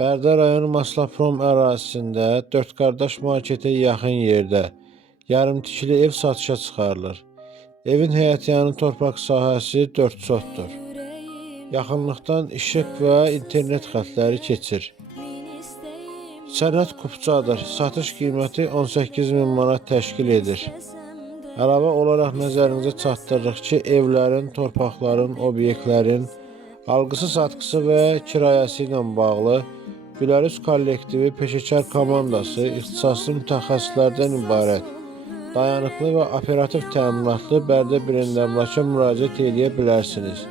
Bərdə rayonu Maslaprom ərazisində Dörd Qardaş marketə yaxın yerdə yarımtikili ev satışa çıxarılır. Evin həyətyanı torpaq sahəsi 4 sotdur. Yaxınlıqdan işıq və internet xətləri keçir. Sənəd kupçadır. Satış qiyməti 18.000 manat təşkil edir. Əlavə olaraq nəzərinizə çatdırırıq ki, evlərin, torpaqların, obyektlərin alqısı, satqısı və kirayəsi ilə bağlı Gülərüz kollektivi peşəkar komandası ixtisaslı mütəxəssislərdən ibarət dayanıqlı və operativ təminatlı Bərdə Birindəmlaka müraciət edə bilərsiniz.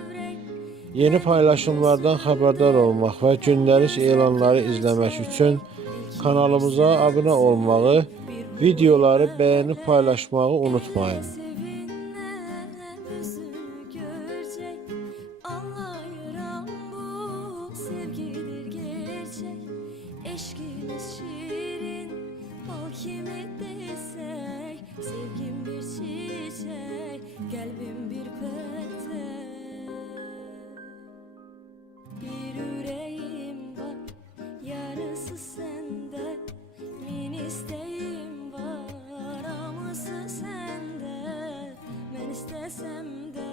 Yeni paylaşımlardan xəbərdar olmaq və gündəlik elanları izləmək üçün kanalımıza abunə olmağı, videoları bəyənib paylaşmağı unutmayın. Eşkimiz şirin, bal kimi desek, sevgim bir çiçek, kalbim bir petek. Bir yüreğim var, yarısı sende, min isteğim var, amısı sende. Ben istesem de,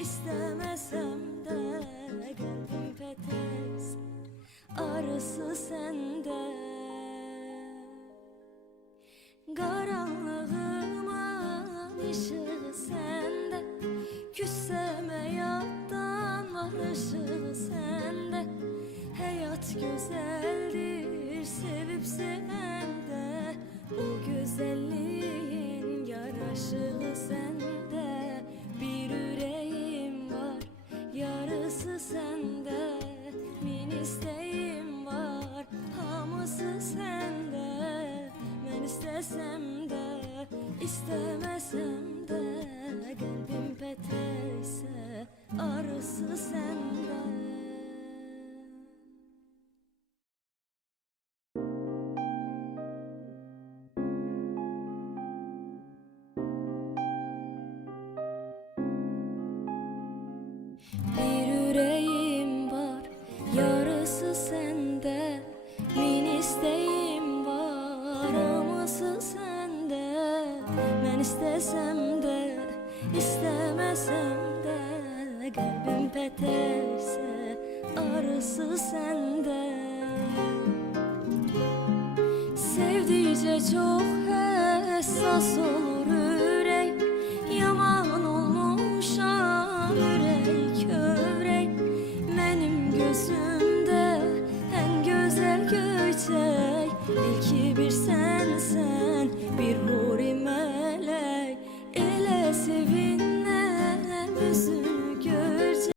istemesem de, kalbim petek. Arısı sende, karanlığımın ışığı sende, küssem hayattan var ışığı sende. Hayat güzeldir, sevip sevende, o güzelliğin yaraşığı sende. Bir yüreğim var, yarısı sende, min isteğim var, hamısı sende. Ben istesem de, istemesem de, kalbim petekse, arısı sende. Bir yüreğim var, yarısı sende, min isteğim var, amısı sende. Ben istesem de, istemesem de, kalbim petekse, arısı sende. Sevdikçe çok hassas olur yürek, yaman olmuşam yürek örek. Benim gözümde en güzel göçek, belki bir sen